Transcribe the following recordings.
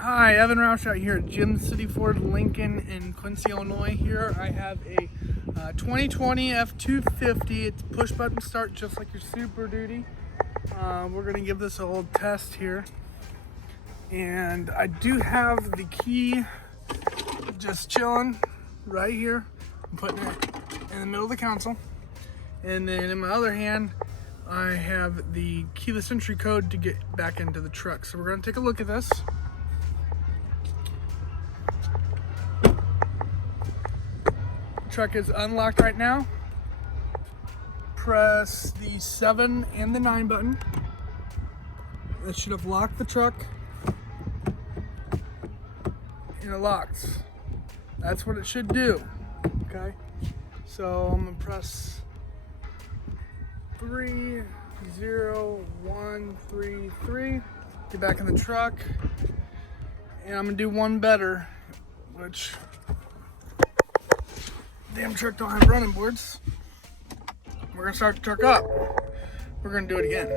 Hi, Evan Roush out here at Gym City Ford Lincoln in Quincy, Illinois. Here I have a 2020 F250. It's push button start just like your Superduty. We're going to give this a little test here. And I do have the key just chilling right here. I'm putting it in the middle of the console. And then in my other hand, I have the keyless entry code to get back into the truck. So we're going to take a look at this. Truck is unlocked right now. Press the 7 and the 9 button. That should have locked the truck. And it locks. That's what it should do. Okay. So I'm gonna press 3, 0, 1, 3, 3. Get back in the truck. And I'm gonna do one better, which damn truck don't have running boards. We're gonna start the truck up. We're gonna do it again.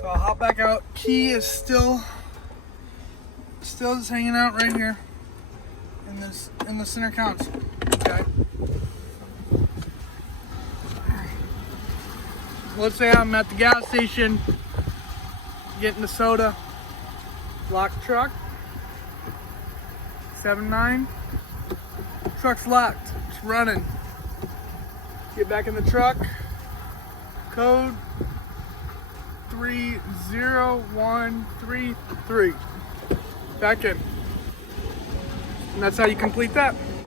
So I'll hop back out. Key is still just hanging out right here in the center console. Okay. Let's say I'm at the gas station getting the soda. Lock truck. 7-9. Truck's locked. It's running. Get back in the truck. Code 30133. Back in. And that's how you complete that.